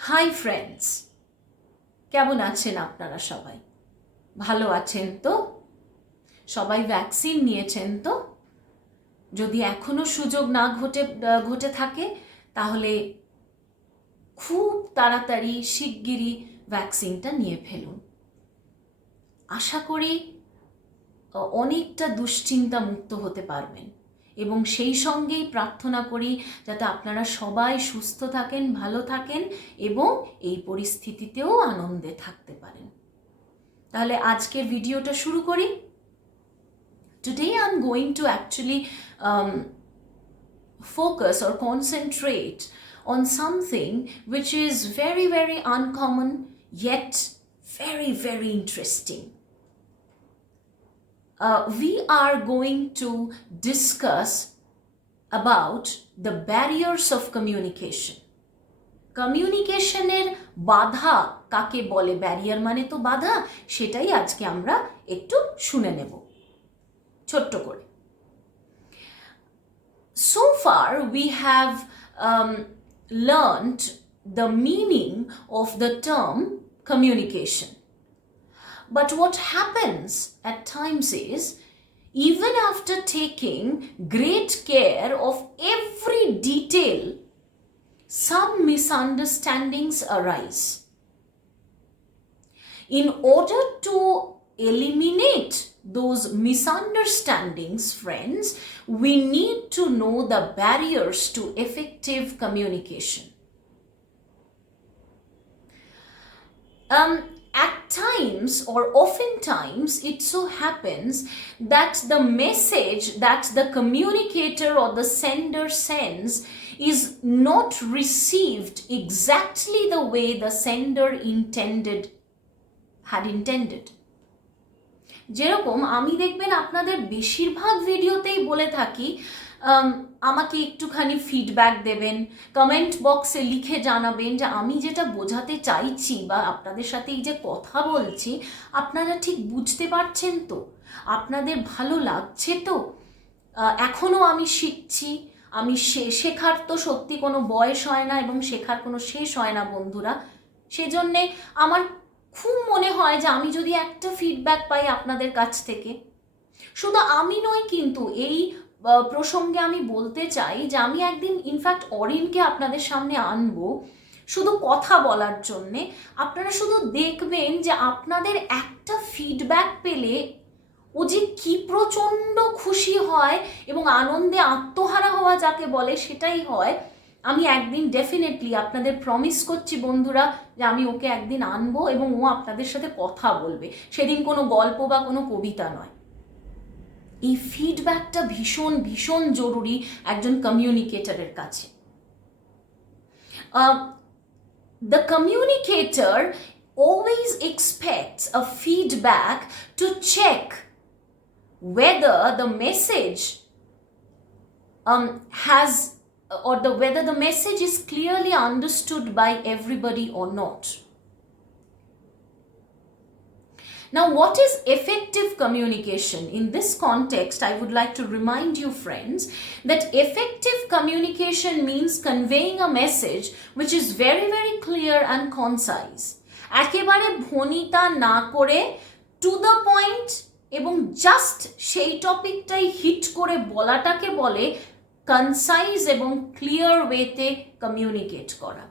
Hi friends, কেমন আছেন আপনারা? সবাই ভালো আছেন তো? সবাই ভ্যাকসিন নিয়েছেন তো? যদি এখনো সুযোগ না ঘটে থাকে তাহলে খুব তাড়াতাড়ি শিগগিরই ভ্যাকসিনটা নিয়ে ফেলুন। আশা করি অনেকটা দুশ্চিন্তা মুক্ত হতে পারবেন এবং সেই সঙ্গেই প্রার্থনা করি যাতে আপনারা সবাই সুস্থ থাকেন, ভালো থাকেন এবং এই পরিস্থিতিতেও আনন্দে থাকতে পারেন। তাহলে আজকের ভিডিওটা শুরু করি। Today I'm going to actually focus or concentrate on something which is very, very uncommon yet very, very interesting. We are going to discuss about the barriers of communication. কমিউনিকেশনের বাধা কাকে বলে? ব্যারিয়ার মানে তো বাধা, সেটাই আজকে আমরা একটু শুনে নেব ছোট্ট করে। So far we have learned the meaning of the term communication. But what happens at times is, even after taking great care of every detail, some misunderstandings arise. In order to eliminate those misunderstandings, friends, we need to know the barriers to effective communication. At times or oftentimes it so happens that the message that the communicator or the sender sends is not received exactly the way the sender had intended. যেরকম আমি দেখবেন আপনাদের বেশিরভাগ ভিডিওতেই বলে থাকি, আমাকে একটুখানি ফিডব্যাক দেবেন, কমেন্ট বক্সে লিখে জানাবেন যে আমি যেটা বোঝাতে চাইছি বা আপনাদের সাথে এই যে কথা বলছি আপনারা ঠিক বুঝতে পারছেন তো, আপনাদের ভালো লাগছে তো। এখনও আমি শিখছি, আমি শেখার তো সত্যি কোনো বয়স হয় না এবং শেখার কোনো শেষ হয় না বন্ধুরা। সেজন্যে আমার খুব মনে হয় যে আমি যদি একটা ফিডব্যাক পাই আপনাদের কাছ থেকে, শুধু আমি নয় কিন্তু এই প্রসঙ্গে আমি বলতে চাই যে আমি একদিন ইনফ্যাক্ট অরিনকে আপনাদের সামনে আনবো শুধু কথা বলার জন্যে। আপনারা শুধু দেখবেন যে আপনাদের একটা ফিডব্যাক পেলে ও যে কি প্রচণ্ড খুশি হয় এবং আনন্দে আত্মহারা হওয়া যাকে বলে সেটাই হয়। আমি একদিন ডেফিনেটলি আপনাদের প্রমিস করছি বন্ধুরা যে আমি ওকে একদিন আনবো এবং ও আপনাদের সাথে কথা বলবে। সেদিন কোনো গল্প বা কোনো কবিতা নয়। এই ফিডব্যাকটা ভীষণ ভীষণ জরুরি একজন কমিউনিকেটরের কাছে। The communicator always expects a feedback to check whether the message whether the message is clearly understood by everybody or not. Now, what is effective communication? In this context, I would like to remind you, friends, that effective communication means conveying a message which is very, very clear and concise. একেবারে ভনিতা না করে to the point এবং জাস্ট সেই টপিকটাই হিট করে বলাটাকে বলে কনসাইজ এবং ক্লিয়ার ওয়েতে কমিউনিকেট করা।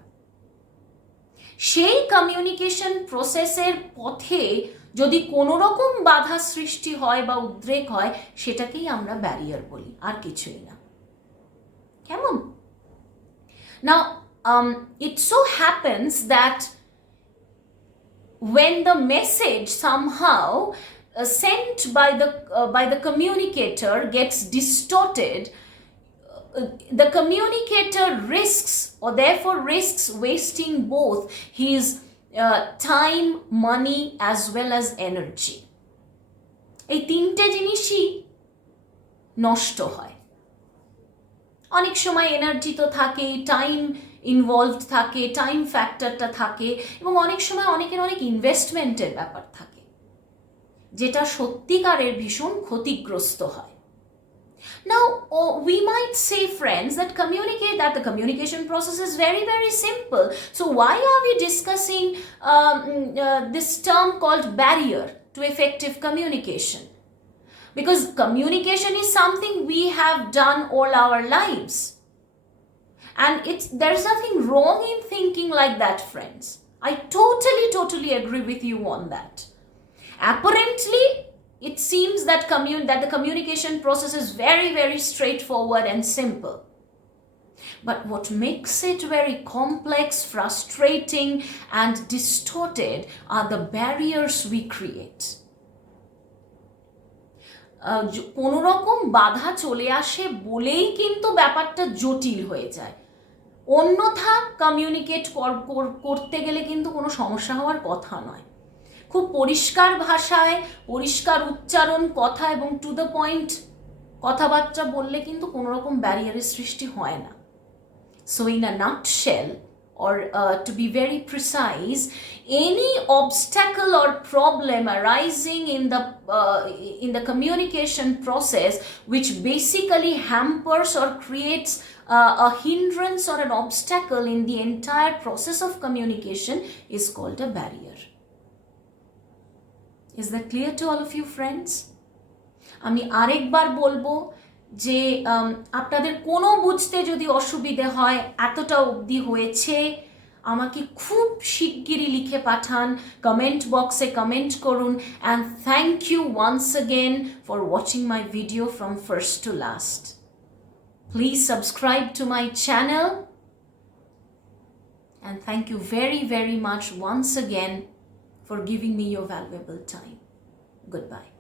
সেই কমিউনিকেশন প্রসেসের পথে যদি কোনো রকম বাধা সৃষ্টি হয় বা উদ্রেক হয় সেটাকেই আমরা ব্যারিয়ার বলি, আর কিছুই না। কেমন? Now, it so happens that when the message somehow sent by the communicator gets distorted, the communicator risks wasting both his time, money as well as energy. এই তিনটে জিনিসই নষ্ট হয়। অনেক সময় এনার্জি তো থাকেই, টাইম ইনভলভড থাকে, টাইম ফ্যাক্টরটা থাকে এবং অনেক সময় অনেকের অনেক ইনভেস্টমেন্টের ব্যাপার থাকে যেটা সত্যিকারের ভীষণ ক্ষতিগ্রস্ত হয়। Now, we might say, friends, that the communication process is very, very simple. So why are we discussing this term called barrier to effective communication? Because communication is something we have done all our lives. And there's nothing wrong in thinking like that, friends. I totally agree with you on that. Apparently, it seems that the communication process is very, very straightforward and simple. But what makes it very complex, frustrating, and distorted are the barriers we create. কোনো রকম বাধা চলে আসে বলেই কিন্তু ব্যাপারটা জটিল হয়ে যায়। অন্যথা কমিউনিকেট করতে গেলে কিন্তু কোনো সমস্যা হওয়ার কথা নয়। খুব পরিষ্কার ভাষায়, পরিষ্কার উচ্চারণ, কথা এবং টু দ্য পয়েন্ট কথাবার্তা বললে কিন্তু কোনো রকম ব্যারিয়ারের সৃষ্টি হয় না। So in a nutshell, or to be very precise, any obstacle or problem arising in the communication process which basically hampers or creates a hindrance or an obstacle in the entire process of communication is called a barrier. Is that clear to all of you, friends? আমি আরেকবার বলবো যে আপনাদের কোনো বুঝতে যদি অসুবিধে হয়, এতটা অবধি হয়েছে, আমাকে খুব শিগগিরই লিখে পাঠান, কমেন্ট বক্সে কমেন্ট করুন। And thank you once again for watching my video from first to last. Please subscribe to my channel, and thank you very, very much once again for giving me your valuable time. Goodbye.